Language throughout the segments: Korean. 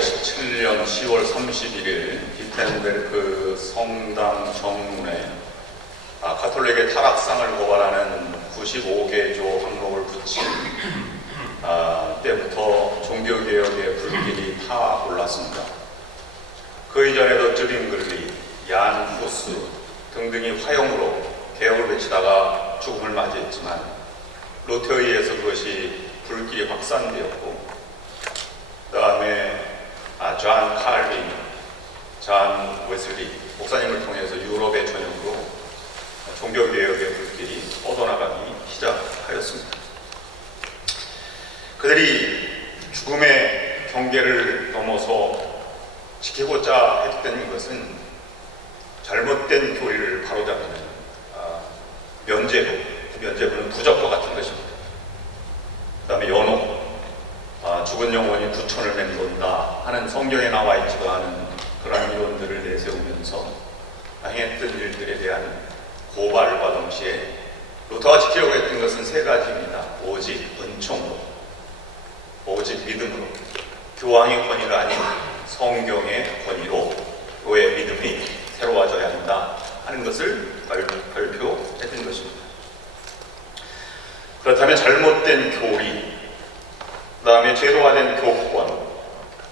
1517년 10월 31일 비텐베르크 성당 정문에 가톨릭의 타락상을 고발하는 95개조 항목을 붙인 때부터 종교개혁의 불길이 타올랐습니다. 그 이전에도 쯔빙글리, 얀 후스 등등이 화형으로 개혁을 외치다가 죽음을 맞이했지만 루터에 의해서 그것이 불길이 확산되었고, 그 다음에 존 칼빈, 존 웨슬리 목사님을 통해서 유럽의 전역으로 종교개혁의 불길이 뻗어나가기 시작하였습니다. 그들이 죽음의 경계를 넘어서 지키고자 했던 것은 잘못된 교리를 바로잡는 면죄부는 부적과 같은 것입니다. 그 다음에 연호, 죽은 영혼이 구천을 맴돈다 하는 성경에 나와 있지도 않은 그런 이론들을 내세우면서 행했던 일들에 대한 고발과 동시에 루터가 지키려고 했던 것은 세 가지입니다. 오직 은총으로, 오직 믿음으로, 교황의 권위가 아닌 성경의 권위로 교회의 믿음이 새로워져야 한다 하는 것을 발표했던 것입니다. 그렇다면 잘못된 교리, 그 다음에 제도화된 교권,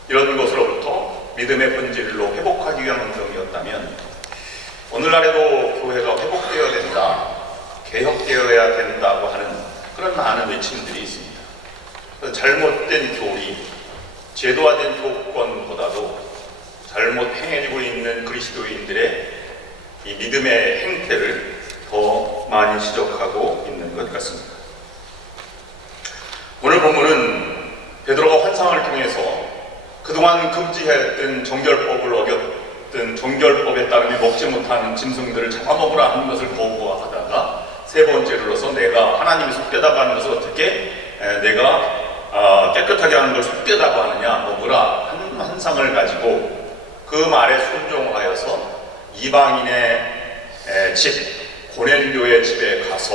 이런 것으로부터 믿음의 본질로 회복하기 위한 운동이었다면 오늘날에도 교회가 회복되어야 된다, 개혁되어야 된다고 하는 그런 많은 외침들이 있습니다. 잘못된 교리, 제도화된 교권보다도 잘못 행해지고 있는 그리스도인들의 이 믿음의 행태를 더 많이 지적하고 있는 것 같습니다. 오늘 본문은 베드로가 환상을 통해서 그동안 금지했던 정결법을 어겼던 정결법에 따르며 먹지 못하는 짐승들을 잡아먹으라 하는 것을 거부하다가 세 번째로서 내가 하나님이 속되다고 하는 것을 어떻게 내가 깨끗하게 하는 걸 속되다고 하느냐, 먹으라 하는 환상을 가지고 그 말에 순종하여서 이방인의 집, 고넬료의 집에 가서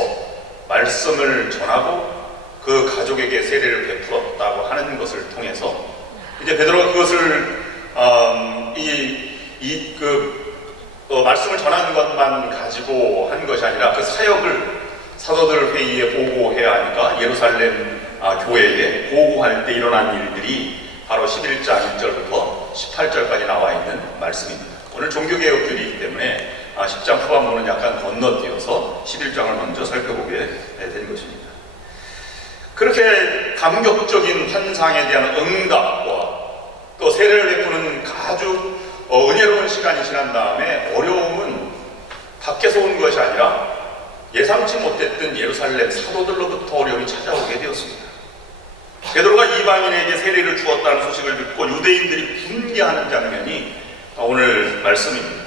말씀을 전하고 그 가족에게 세례를 베풀었다고 하는 것을 통해서 이제 베드로가 그것을 말씀을 전하는 것만 가지고 한 것이 아니라 그 사역을 사도들 회의에 보고해야 하니까 예루살렘 교회에 보고할 때 일어난 일들이 바로 11장 1절부터 18절까지 나와 있는 말씀입니다. 오늘 종교개혁주의이기 때문에 10장 후반부는 약간 건너뛰어서 11장을 먼저 살펴보게 된 것입니다. 그렇게 감격적인 환상에 대한 응답과 또 세례를 베푸는 아주 은혜로운 시간이 지난 다음에 어려움은 밖에서 온 것이 아니라 예상치 못했던 예루살렘 사도들로부터 어려움이 찾아오게 되었습니다. 베드로가 이방인에게 세례를 주었다는 소식을 듣고 유대인들이 분개하는 장면이 오늘 말씀입니다.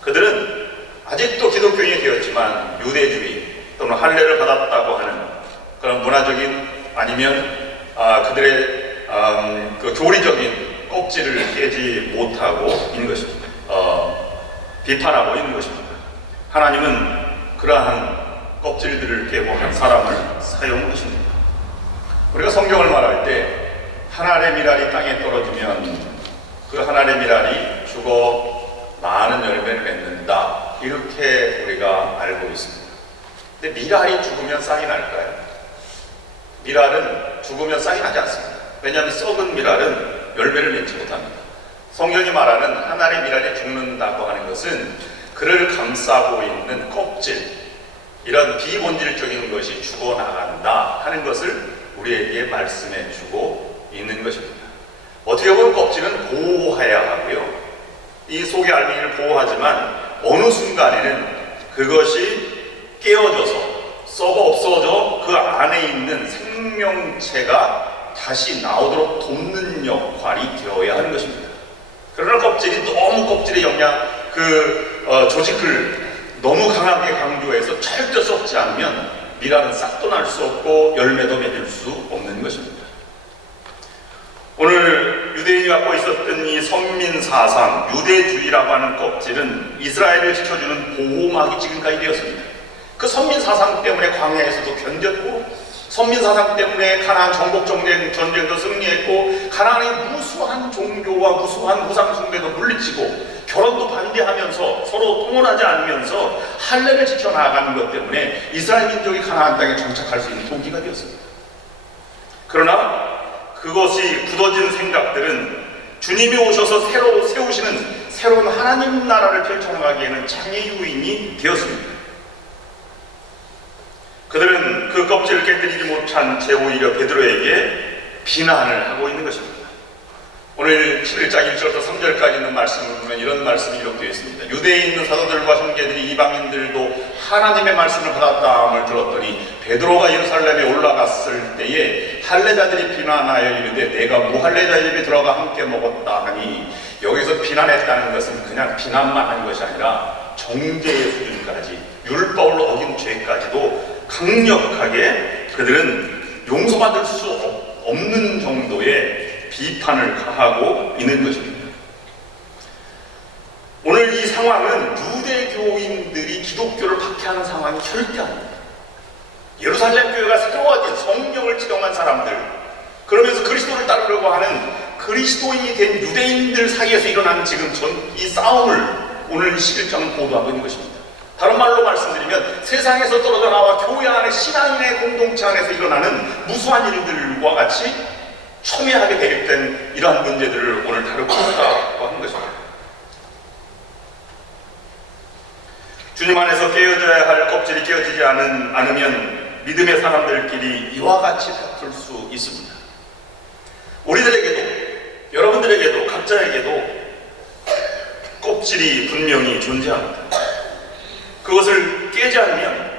그들은 아직도 기독교인이 되었지만 유대주의 또는 할례를 받았다고 하는 그런 문화적인 아니면 그들의 그 교리적인 껍질을 깨지 못하고 있는 것입니다. 비판하고 있는 것입니다. 하나님은 그러한 껍질들을 깨고 한 사람을 사용하십니다. 우리가 성경을 말할 때 한 알의 미랄이 땅에 떨어지면 그 한 알의 미랄이 죽어 많은 열매를 맺는다, 이렇게 우리가 알고 있습니다. 근데 미랄이 죽으면 싹이 날까요? 미랄은 죽으면 싹이 나지 않습니다. 왜냐하면 썩은 미랄은 열매를 맺지 못합니다. 성경이 말하는 한 알의 미랄이 죽는다고 하는 것은 그를 감싸고 있는 껍질, 이런 비본질적인 것이 죽어나간다 하는 것을 우리에게 말씀해 주고 있는 것입니다. 어떻게 보면 껍질은 보호해야 하고요, 이 속의 알맹이를 보호하지만 어느 순간에는 그것이 깨어져서 썩어 없어져 그 안에 있는 생명체가 다시 나오도록 돕는 역할이 되어야 하는 것입니다. 그러나 껍질이 너무 껍질의 영양, 조직을 너무 강하게 강조해서 절대 썩지 않으면 미랄은 싹도 날 수 없고 열매도 맺을 수 없는 것입니다. 오늘 유대인이 갖고 있었던 이 선민사상, 유대주의라고 하는 껍질은 이스라엘을 지켜주는 보호막이 지금까지 되었습니다. 그 선민사상 때문에 광야에서도 견뎠고 선민 사상 때문에 가나안 정복 전쟁도 승리했고 가나안의 무수한 종교와 무수한 우상 숭배도 물리치고 결혼도 반대하면서 서로 통혼하지 않으면서 할례를 지켜나가는 것 때문에 이스라엘 민족이 가나안 땅에 정착할 수 있는 동기가 되었습니다. 그러나 그것이 굳어진 생각들은 주님이 오셔서 새로 세우시는 새로운 하나님 나라를 펼쳐나가기에는 장애 요인이 되었습니다. 그들은 그 껍질을 깨뜨리지 못한 채 오히려 베드로에게 비난을 하고 있는 것입니다. 오늘 11장 1절부터 3절까지 있는 말씀을 보면 이런 말씀이 기록되어 있습니다. 유대에 있는 사도들과 형제들이 이방인들도 하나님의 말씀을 받았다함을 들었더니 베드로가 예루살렘에 올라갔을 때에 할례자들이 비난하여 이르되 내가 무할례자 집에 들어가 함께 먹었다 하니, 여기서 비난했다는 것은 그냥 비난만 한 것이 아니라 정죄의 수준까지, 율법을 어긴 죄까지도 강력하게 그들은 용서받을 수 없는 정도의 비판을 가하고 있는 것입니다. 오늘 이 상황은 유대교인들이 기독교를 박해하는 상황이 절대 아닙니다. 예루살렘 교회가 새로워진 성령을 지정한 사람들, 그러면서 그리스도를 따르려고 하는 그리스도인이 된 유대인들 사이에서 일어나는 지금 이 싸움을 오늘 11장은 보도하고 있는 것입니다. 다른 말로 말씀드리면 세상에서 떨어져 나와 교회 안에 신앙인의 공동체 안에서 일어나는 무수한 일들과 같이 첨예하게 대립된 이러한 문제들을 오늘 다루고 있다고 하는 것입니다. 주님 안에서 깨어져야 할 껍질이 깨어지지 않으면 믿음의 사람들끼리 이와 같이 다툴 수 있습니다. 우리들에게도, 여러분들에게도, 각자에게도 껍질이 분명히 존재합니다. 그것을 깨지 않으면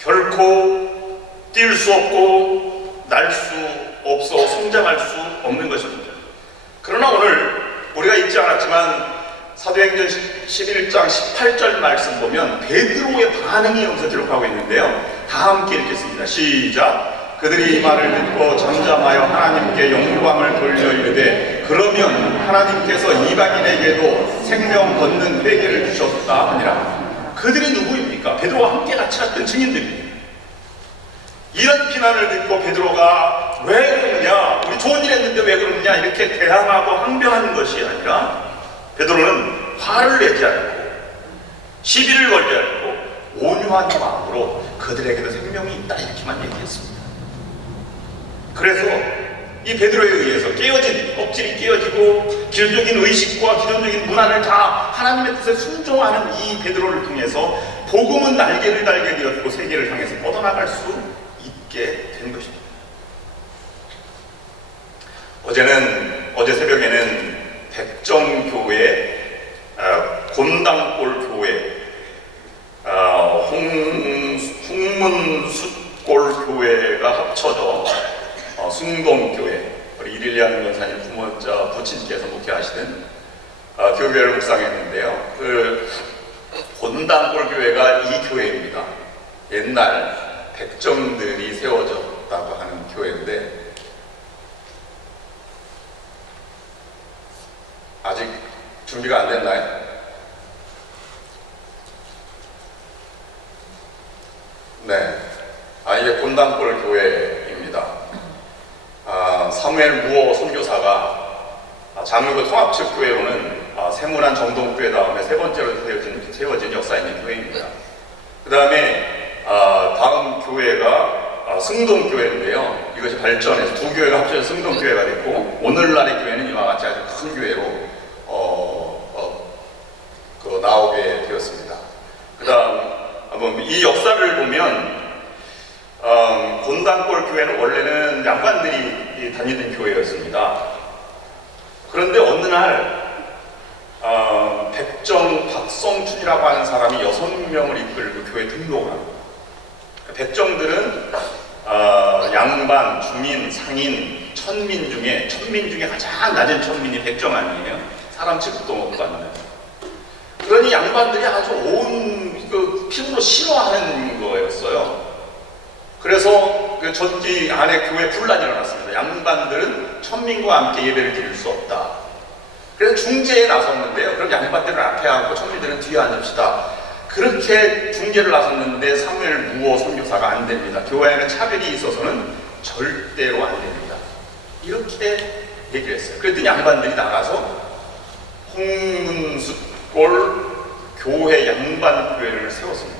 결코 뛸 수 없고 날 수 없어 성장할 수 없는 것입니다. 그러나 오늘 우리가 읽지 않았지만 사도행전 11장 18절 말씀 보면 베드로의 반응이 여기서 기록하고 있는데요. 다 함께 읽겠습니다. 시작. 그들이 이 말을 듣고 잠잠하여 하나님께 영광을 돌려 이르되 그러면 하나님께서 이방인에게도 생명 걷는 회개를 주셨다 하니라. 그들이 누구입니까? 베드로와 함께 같이 갔던 증인들입니다. 이런 비난을 듣고 베드로가 왜 그러느냐, 우리 좋은 일 했는데 왜 그러느냐 이렇게 대항하고 항변하는 것이 아니라 베드로는 화를 내지 않고 시비를 걸지 않고 온유한 마음으로 그들에게도 생명이 있다 이렇게만 얘기했습니다. 그래서 이 베드로에 의해서 깨어진 껍질이 깨어지고 기존적인 의식과 기존적인 문화를 다 하나님의 뜻에 순종하는 이 베드로를 통해서 복음은 날개를 달게 되었고 세계를 향해서 뻗어나갈 수 있게 된 것입니다. 어제 새벽에는 백정교회, 곤당골 교회, 홍문숫골 교회가 합쳐져 숭동교회, 우리 이릴리안 권사님 부모자 부친께서 목회하시는 교회를 묵상했는데요. 그 곤당골 교회가 이 교회입니다. 옛날 백정들이 세워졌다고 하는 교회인데 아직 준비가 안 됐나요? 네. 이게 곤당골 교회입니다. 사무엘 무어 선교사가 장로교 통합측 교회로는 세문안 정동교회 다음에 세 번째로 세워진 역사 있는 교회입니다. 그 다음에 다음 교회가 승동교회인데요. 이것이 발전해서 두 교회가 합쳐서 승동교회가 됐고 오늘날의 교회는 이와 같이 아주 큰 교회로 나오게 되었습니다. 그 다음 이 역사를 보면 곤당골 교회는 원래는 양반들이 다니던 교회였습니다. 그런데 어느 날 백정 박성춘이라고 하는 사람이 6명을 이끌고 교회 등록을 합니다. 백정들은 양반, 주민, 상인, 천민 중에 가장 낮은 천민이 백정 아니에요? 사람 취급도 못 받는. 그러니 양반들이 아주 온 피부로 싫어하는 거였어요. 그래서 그 전기 안에 교회 분란이 일어났습니다. 양반들은 천민과 함께 예배를 드릴 수 없다. 그래서 중재에 나섰는데요. 그럼 양반들은 앞에 앉고 천민들은 뒤에 앉읍시다. 그렇게 중재를 나섰는데 사무엘 무어 선교사가 안 됩니다. 교회에는 차별이 있어서는 절대로 안 됩니다. 이렇게 얘기를 했어요. 그랬더니 양반들이 나가서 홍문숫골 교회 양반교회를 세웠습니다.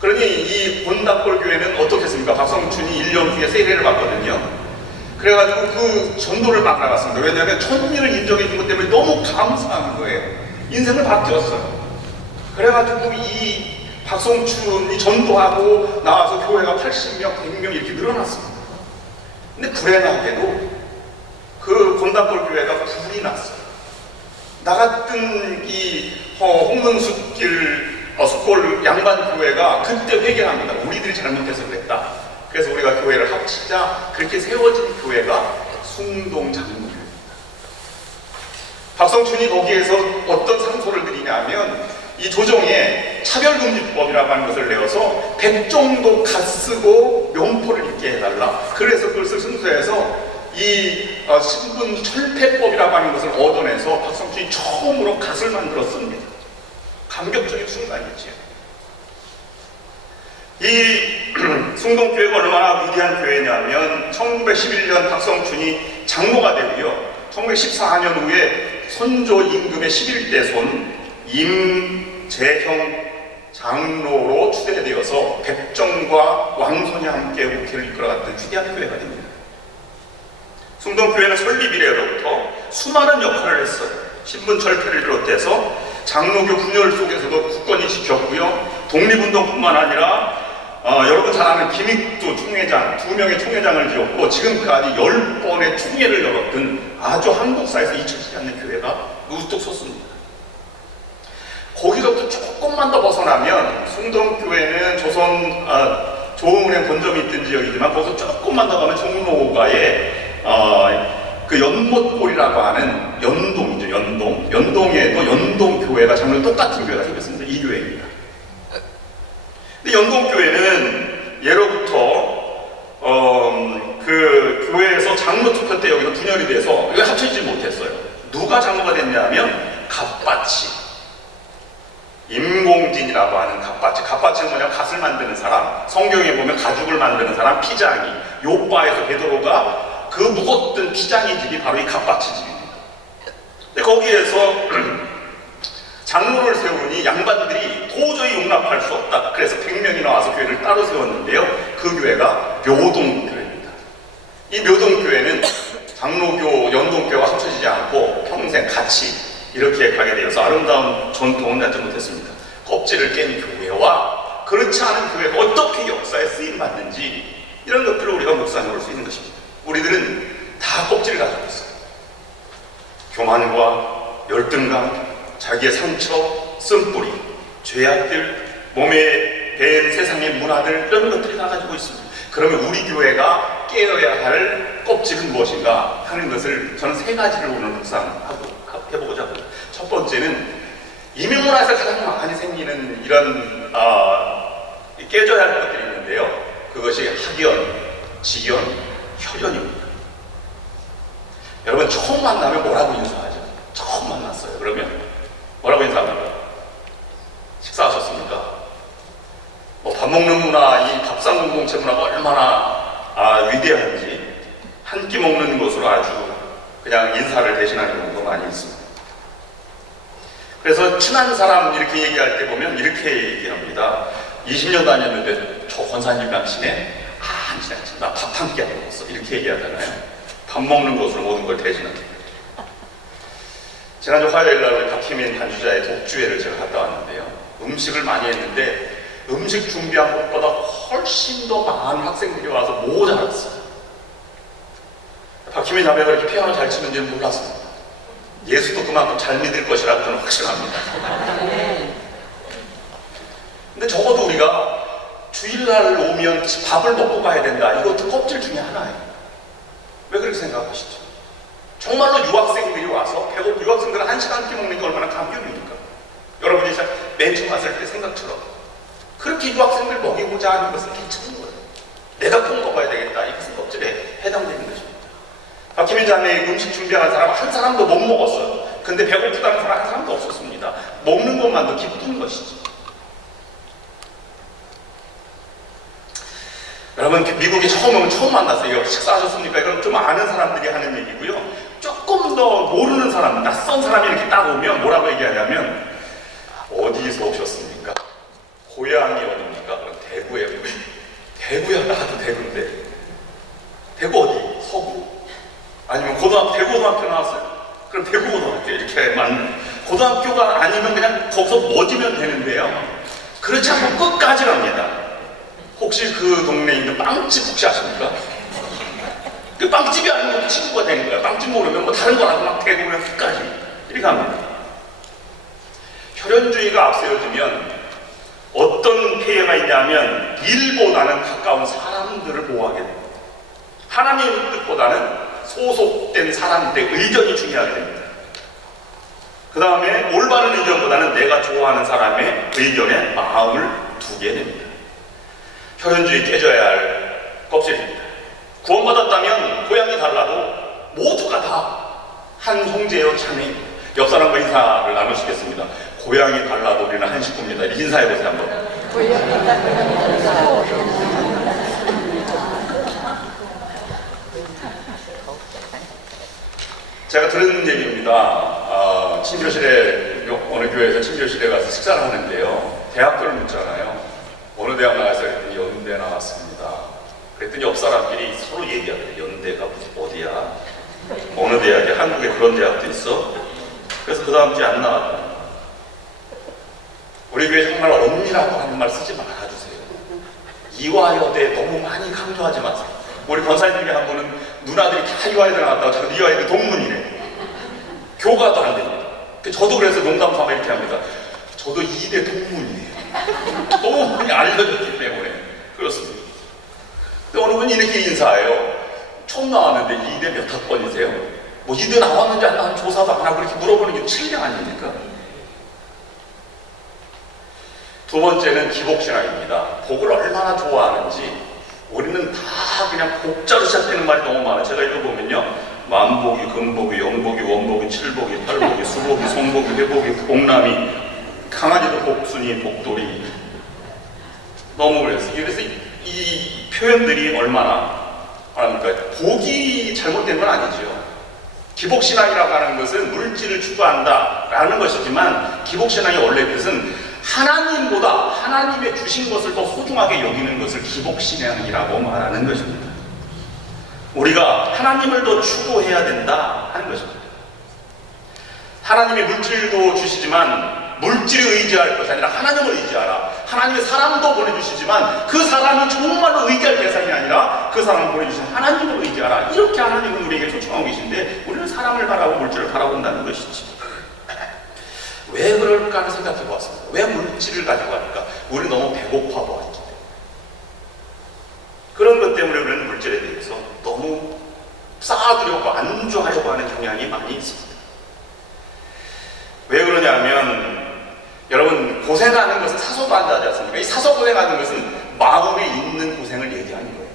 그러니 이 본당골 교회는 어떻게 했습니까? 박성춘이 1년 후에 세례를 받거든요. 그래가지고 그 전도를 막 나갔습니다. 왜냐하면 천민을 인정해 준 것 때문에 너무 감사한 거예요. 인생을 바뀌었어요. 그래가지고 이 박성춘이 전도하고 나와서 교회가 80명, 100명 이렇게 늘어났습니다. 근데 불행하게도 그 본당골 교회가 불이 났어요. 나 같은 이 홍문숫길 숫골 양반교회가 그때 회개합니다. 우리들이 잘못해서 그랬다. 그래서 우리가 교회를 합치자. 그렇게 세워진 교회가 숭동장로교회입니다. 박성춘이 거기에서 어떤 상소를 드리냐면 이 조정에 차별금지법이라고 하는 것을 내어서 백정도 갓쓰고 명포를 입게 해달라. 그래서 그것을 승소해서 이 신분 철폐법이라고 하는 것을 얻어내서 박성춘이 처음으로 갓을 만들었습니다. 감격적인 순간이지요. 이 숭동교회가 얼마나 위대한 교회냐면 1911년 박성춘이 장로가 되고요. 1914년 후에 선조 임금의 11대 손 임재형 장로로 추대되어서 백정과 왕손이 함께 목회를 이끌어갔던 위대한 교회가 됩니다. 숭동교회는 설립 이래로부터 수많은 역할을 했어요. 신분철폐를 비롯해서 장로교 분열 속에서도 굳건히 지켰고요. 독립운동뿐만 아니라 여러분 잘 아는 김익두 총회장, 2명의 총회장을 지었고 지금까지 10번의 총회를 열었던 아주 한국사에서 잊혀지지 않는 교회가 우뚝 섰습니다. 거기서부터 조금만 더 벗어나면 숭동교회는 조흥은행 본점이 있던 지역이지만 거기서 조금만 더 가면 종로가에 그 연못골이라고 하는 연동이죠. 연동에도 연동교회가 장로 똑같은 교회가 생겼습니다. 이 교회입니다. 근데 연동교회는 예로부터 그 교회에서 장로 투표 때 여기서 분열이 돼서 이거 합쳐지지 못했어요. 누가 장로가 됐냐면 갓바치 임공진이라고 하는 갓바치는 뭐냐? 갓을 만드는 사람, 성경에 보면 가죽을 만드는 사람, 피장이, 요바에서 베드로가 그 묵었던 피장이 집이 바로 이 갓바치 집입니다. 근데 거기에서 장로를 세우니 양반들이 도저히 용납할 수 없다. 그래서 100명이 나와서 교회를 따로 세웠는데요. 그 교회가 묘동교회입니다. 이 묘동교회는 장로교, 연동교회와 합쳐지지 않고 평생 같이 이렇게 가게 되어서 아름다운 전통을 낳지 못했습니다. 껍질을 깬 교회와 그렇지 않은 교회가 어떻게 역사에 쓰임받는지 이런 것들을 우리가 묵상해 볼 수 있는 것입니다. 우리들은 다 껍질을 가지고 있어요. 교만과 열등감, 자기의 상처, 쓴뿌리, 죄악들, 몸에 밴 세상의 문화들 이런 것들이 다 가지고 있습니다. 그러면 우리 교회가 깨어야 할 껍질은 무엇인가 하는 것을 저는 3가지를 오늘 묵상하고 해보고자 합니다. 첫 번째는 이민문화에서 가장 많이 생기는 이런 깨져야 할 것들이 있는데요. 그것이 학연, 직연, 혈연입니다. 여러분 처음 만나면 뭐라고 인사하죠? 처음 만났어요. 그러면 뭐라고 인사합니까? 식사하셨습니까? 뭐 밥 먹는 문화, 이 밥상 공동체 문화가 얼마나 위대한지 한 끼 먹는 것으로 아주 그냥 인사를 대신하는 경우가 많이 있습니다. 그래서 친한 사람 이렇게 얘기할 때 보면 이렇게 얘기합니다. 20년 다녔는데 저 권사님이랑 친해? 안 친하지. 나 밥 한 끼 안 먹었어. 이렇게 얘기하잖아요. 밥 먹는 것으로 모든 걸 대신합니다. 지난주 화요일날 우리 박희민 단주자의 독주회를 제가 갔다 왔는데요. 음식을 많이 했는데 음식 준비한 것보다 훨씬 더 많은 학생들이 와서 모자랐어요. 박희민 자매가 이렇게 피아노 잘 치는지는 몰랐습니다. 예수도 그만큼 잘 믿을 것이라고 저는 확신합니다. 근데 적어도 우리가 주일날 오면 밥을 먹고 가야 된다. 이것도 껍질 중에 하나예요. 왜 그렇게 생각하시죠? 정말로 유학생들이 와서 배고픈 유학생들은 1시간 한 끼 먹는 게 얼마나 감격입니까? 여러분이 맨 처음 왔을 때 생각처럼 그렇게 유학생들 먹이고자 하는 것은 괜찮은 거예요. 내가 꼭 먹어야 되겠다. 이것은 껍질에 해당되는 것입니다. 박희민 자매 음식 준비하는 사람 한 사람도 못 먹었어요. 근데 배고프다는 사람 한 사람도 없었습니다. 먹는 것만도 기쁜 것이지. 여러분, 미국에 처음 만났어요. 식사하셨습니까? 이건 좀 아는 사람들이 하는 얘기고요. 조금 더 모르는 사람, 낯선 사람이 이렇게 딱 오면 뭐라고 얘기하냐면, 어디서 오셨습니까? 고향이 어디입니까? 그럼 대구에. 대구야, 나도 대구인데. 대구 어디? 서구? 아니면 대고등학교 나왔어요? 그럼 대구고등학교 이렇게 맞는. 고등학교가 아니면 그냥 거기서 멎으면 되는데요. 그렇지 않고 끝까지 갑니다. 혹시 그 동네에 있는 빵집 혹시 아십니까? 그 빵집이 아니면 친구가 되는 거야. 빵집 모르면 뭐 다른 거라도 막 대고 그냥 끝까지 이렇게 합니다. 혈연주의가 앞세워지면 어떤 폐해가 있냐면 일보다는 가까운 사람들을 보호하게 됩니다. 하나님의 뜻보다는 소속된 사람들의 의견이 중요하게 됩니다. 그 다음에 올바른 의견보다는 내가 좋아하는 사람의 의견에 마음을 두게 됩니다. 혈연주의 깨져야 할 껍질입니다. 구원받았다면 고향이 달라도 모두가 다 한 형제요 자매. 옆 사람과 인사를 나누시겠습니다. 고향이 달라도 우리는 한 식구입니다. 인사해보세요 한번. 제가 들은 얘기입니다. 친교실에 어느 교회에서 친교실에 가서 식사를 하는데요. 대학교를 묻잖아요. 어느 대학 나와서 그랬더니 연대 나왔습니다. 그랬더니 옆 사람끼리 서로 얘기하더래요. 연대가 어디야? 어느 대학이야? 한국에 그런 대학도 있어? 그래서 그 다음 주에 안 나왔다. 우리 교회 정말 언니라고 하는 말 쓰지 말아주세요. 이화여대 너무 많이 강조하지 마세요. 우리 권사님 중에 한 분은 누나들이 다 이화여대 나왔다고 저는 이화여대 동문이래. 교과도 안 됩니다. 저도 그래서 농담 삼아 이렇게 합니다. 저도 2대 동문이에요. 너무 많이 알려졌기 때문에 그렇습니다. 근데 어느 분이 이렇게 인사해요. 처음 나왔는데 2대 몇 학번이세요? 뭐 2대 나왔는지 안 나왔는지 조사도 안 하고 이렇게 물어보는 게 진리 아닙니까? 두 번째는 기복신앙입니다. 복을 얼마나 좋아하는지 우리는 다 그냥 복자로 시작되는 말이 너무 많아요. 제가 읽어보면요. 만복이, 금복이, 영복이, 원복이, 칠복이, 팔복이, 수복이, 송복이, 회복이, 복남이, 강아지도 복순이, 복돌이. 너무 그랬어요. 그래서 이 표현들이 얼마나 그러니까 복이 잘못된 건 아니죠. 기복신앙이라고 하는 것은 물질을 추구한다라는 것이지만 기복신앙의 원래 뜻은 하나님보다 하나님의 주신 것을 더 소중하게 여기는 것을 기복신앙이라고 말하는 것입니다. 우리가 하나님을 더 추구해야 된다 하는 것입니다. 하나님이 물질도 주시지만 물질을 의지할 것이 아니라 하나님을 의지하라. 하나님의 사람도 보내주시지만 그 사람이 정말로 의지할 대상이 아니라 그 사람을 보내주신 하나님을 의지하라. 이렇게 하나님은 우리에게 초청하고 계신데 우리는 사람을 바라고 물질을 바라본다는 것이지. 왜 그럴까 하는 생각해 보았습니다. 왜 물질을 가지고 할까? 우리 너무 배고파 보았기 때문에. 그런 것 때문에 우리는 물질에 대해서 너무 쌓아두려고 안주하려고 하는 경향이 많이 있습니다. 왜 그러냐면 여러분 고생하는 것은 사소도 한다지 않습니까? 이 사소 고생하는 것은 마음에 있는 고생을 얘기하는 거예요.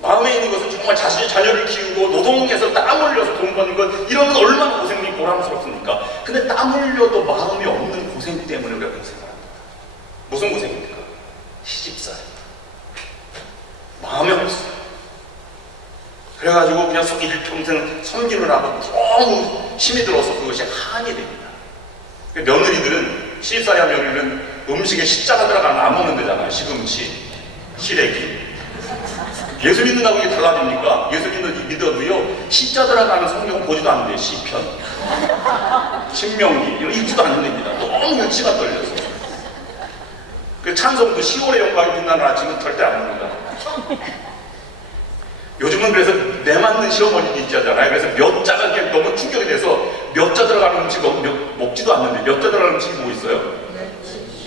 마음에 있는 것은 정말 자신의 자녀를 키우고 노동해서 땀 흘려서 돈 버는 것 이런 건 얼마나 고생이 보람스럽습니까? 근데 땀 흘려도 마음이 없는 고생 때문에 우리가 고생을 합니다. 무슨 고생입니까? 시집살이. 마음이 없어요. 그래가지고 그냥 일평생 섬기느라고 너무 힘이 들어서 그것이 한이 됩니다. 며느리들은 시집살이한 며느리는 음식에 십자가 들어가면 안 먹는 데잖아요. 시금치, 시래기. 예수 믿는다고 이게 달라집니까? 예수 믿어도요 십자 들어가는 성경 보지도 않는데 시편, 신명기 이거 읽지도 않는 데입니다. 너무 눈치가 떨려서. 그 찬송도 10월의 영광이 빛나는 아침은 절대 안 봅니다. 요즘은 그래서 내 맞는 시어머니도 있잖아요. 그래서 몇 자가 그냥 너무 충격이 돼서 몇 자 들어가는 음식 먹지도 않는데 몇 자 들어가는 음식이 뭐 있어요?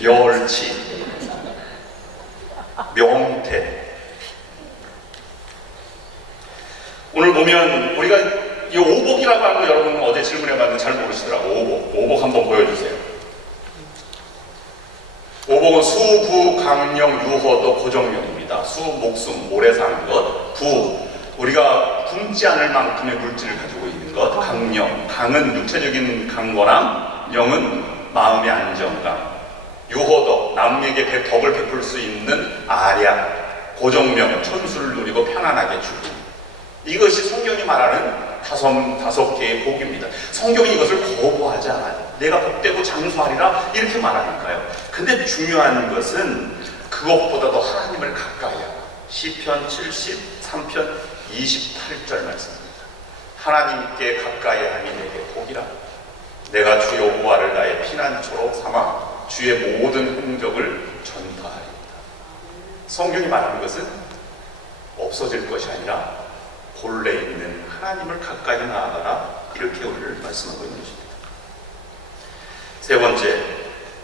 멸치, 명태. 오늘 보면 우리가 이 오복이라고 하는 거 여러분 어제 질문해봤는데 잘 모르시더라고. 오복 한번 보여주세요. 오복은 수, 부, 강령, 유허도 고정명입니다. 수, 목숨, 오래 사는 것. 부, 우리가 굶지 않을 만큼의 물질을 가지고 있는 것. 강령, 강은 육체적인 강건함, 영은 마음의 안정감, 유호덕, 남에게 덕을 베풀 수 있는 아량, 고정명, 천수를 누리고 편안하게 죽음. 이것이 성경이 말하는 다섯 개의 복입니다. 성경이 이것을 거부하지 않아요. 내가 복되고 장수하리라 이렇게 말하니까요. 근데 중요한 것은 그것보다도 하나님을 가까이 하고, 시편 73편 28절 말씀입니다. 하나님께 가까이 함이 내게 복이라. 내가 주 여호와를 나의 피난처로 삼아 주의 모든 행적을 전파하리이다. 성경이 말하는 것은 없어질 것이 아니라 본래 있는 하나님을 가까이 나아가라, 이렇게 우리를 말씀하고 있는 것입니다. 세 번째,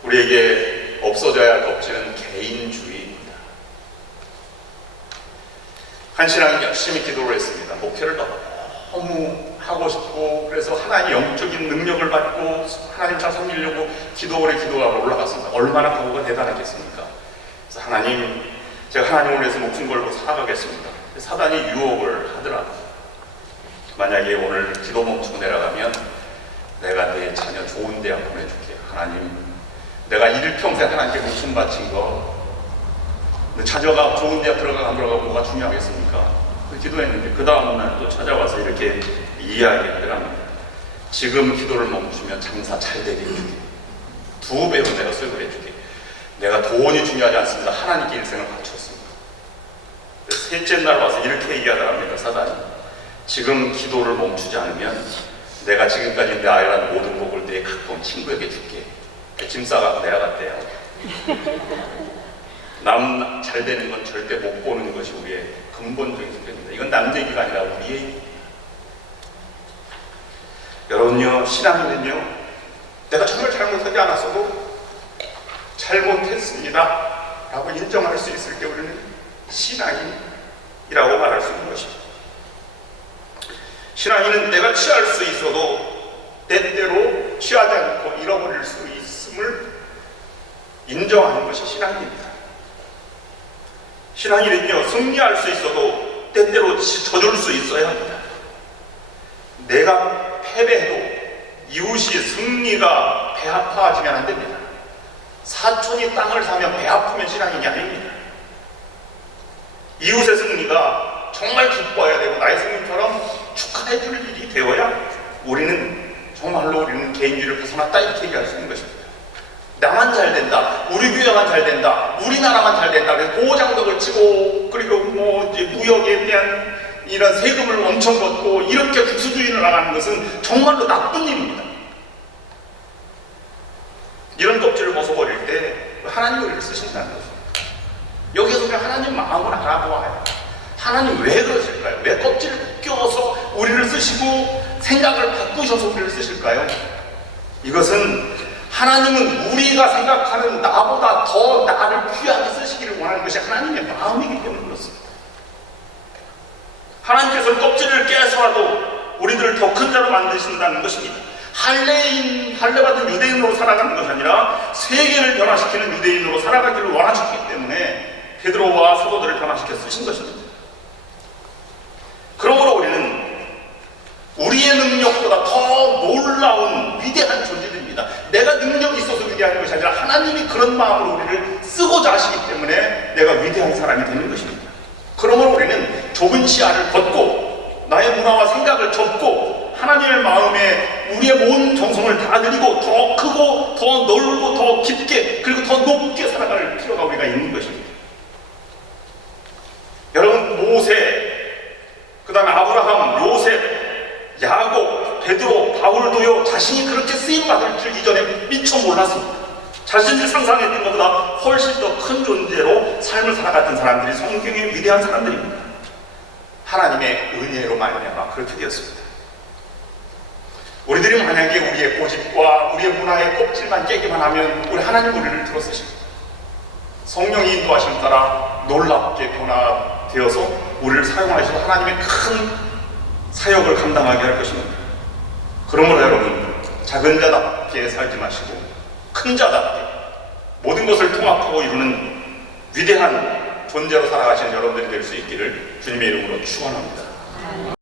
우리에게 없어져야 할 껍질은 개인주의입니다. 한 신앙이 열심히 기도를 했습니다. 목회를 너무 하고 싶고, 그래서 하나님의 영적인 능력을 받고 하나님 잘 섬기려고 기도원에 기도하러 올라갔습니다. 얼마나 각오가 대단하겠습니까? 그래서 하나님, 제가 하나님을 위해서 목숨 걸고 살아가겠습니다. 사단이 유혹을 하더라고요. 만약에 오늘 기도 멈추고 내려가면 내가 내 자녀 좋은 대학 보내줄게. 하나님, 내가 일평생 하나님께 목숨 바친 거, 내 자녀가 좋은 대학 들어가고 안 들어가고 뭐가 중요하겠습니까? 기도했는데 그 다음날 또 찾아와서 이렇게 이야기하더랍니다. 지금 기도를 멈추면 장사 잘 되게 해주게. 2배로 내가 수익을 해주게. 내가 돈이 중요하지 않습니다. 하나님께 일생을 바쳤습니다. 셋째 날 와서 이렇게 얘기하더랍니다. 사단이. 지금 기도를 멈추지 않으면 내가 지금까지 내 아이란 모든 복을 내 가까운 친구에게 줄게. 짐 싸가고 내가 갔대요. 남 잘 되는 건 절대 못 보는 것이 우리의 근본적인 숙제입니다. 이건 남 얘기가 아니라 우리의 얘기입니다. 여러분요, 신앙인은요, 내가 정말 잘못하지 않았어도 잘못했습니다 라고 인정할 수 있을 때 우리는 신앙인이라고 말할 수 있는 것입니다. 신앙인은 내가 취할 수 있어도 때때로 취하지 않고 잃어버릴 수 있음을 인정하는 것이 신앙입니다. 신앙인은요, 승리할 수 있어도 때때로 져줄 수 있어야 합니다. 내가 패배해도 이웃이 승리가 배 아파하지면 안 됩니다. 사촌이 땅을 사면 배 아프면 신앙인이 아닙니다. 이웃의 승리가 정말 기뻐해야 되고 나의 승리처럼 축하해 줄 일이 되어야 우리는 개인주의를 벗어났다, 이렇게 얘기할 수 있는 것입니다. 나만 잘 된다, 우리 교회만 잘 된다, 우리나라만 잘 된다, 그래서 보장덕을 치고, 그리고 이제 무역에 대한 이런 세금을 엄청 걷고 이렇게 국수주의를 나가는 것은 정말로 나쁜 일입니다. 이런 껍질을 벗어버릴 때 하나님 우리를 쓰신다는 것입니다. 여기서 그냥 하나님 마음을 알아보아야, 하나님 왜 그러실까요? 왜 껍질을 벗겨서 우리를 쓰시고 생각을 바꾸셔서 우리를 쓰실까요? 이것은 하나님은 우리가 생각하는 나보다 더 나를 귀하게 쓰시기를 원하는 것이 하나님의 마음이기 때문에 그렇습니다. 하나님께서는 껍질을 깨서라도 우리들을 더 큰 자로 만드신다는 것입니다. 할례받은 유대인으로 살아가는 것이 아니라 세계를 변화시키는 유대인으로 살아가기를 원하셨기 때문에 베드로와 사도들을 변화시켜 쓰신 것입니다. 그러므로 우리는 우리의 능력보다 더 놀라운 위대한 존재들입니다. 내가 능력이 있어서 위대한 것이 아니라 하나님이 그런 마음으로 우리를 쓰고자 하시기 때문에 내가 위대한 사람이 되는 것입니다. 그러므로 우리는 좁은 시야를 걷고 나의 문화와 생각을 접고 하나님의 마음에 우리의 온 정성을 다 드리고 더 크고 더 넓고 더 깊게 그리고 더 높게 살아갈 필요가 우리가 있는 것입니다. 여러분, 모세, 그 다음에 아브라함, 요셉, 야곱, 베드로, 바울도요, 자신이 그렇게 쓰임받을 줄 이전에 미처 몰랐습니다. 자신이 상상했던 것보다 훨씬 더 큰 존재로 삶을 살아갔던 사람들이 성경의 위대한 사람들입니다. 하나님의 은혜로 말미암아 그렇게 되었습니다. 우리들이 만약에 우리의 고집과 우리의 문화의 껍질만 깨기만 하면 우리 하나님 우리를 들어쓰십니다. 성령이 인도하심 따라 놀랍게 변화되어서 우리를 사용하셔서 하나님의 큰 사역을 감당하게 할 것입니다. 그러므로 여러분, 작은 자답게 살지 마시고 큰 자답게 모든 것을 통합하고 이루는 위대한 존재로 살아가시는 여러분들이 될 수 있기를 주님의 이름으로 축원합니다.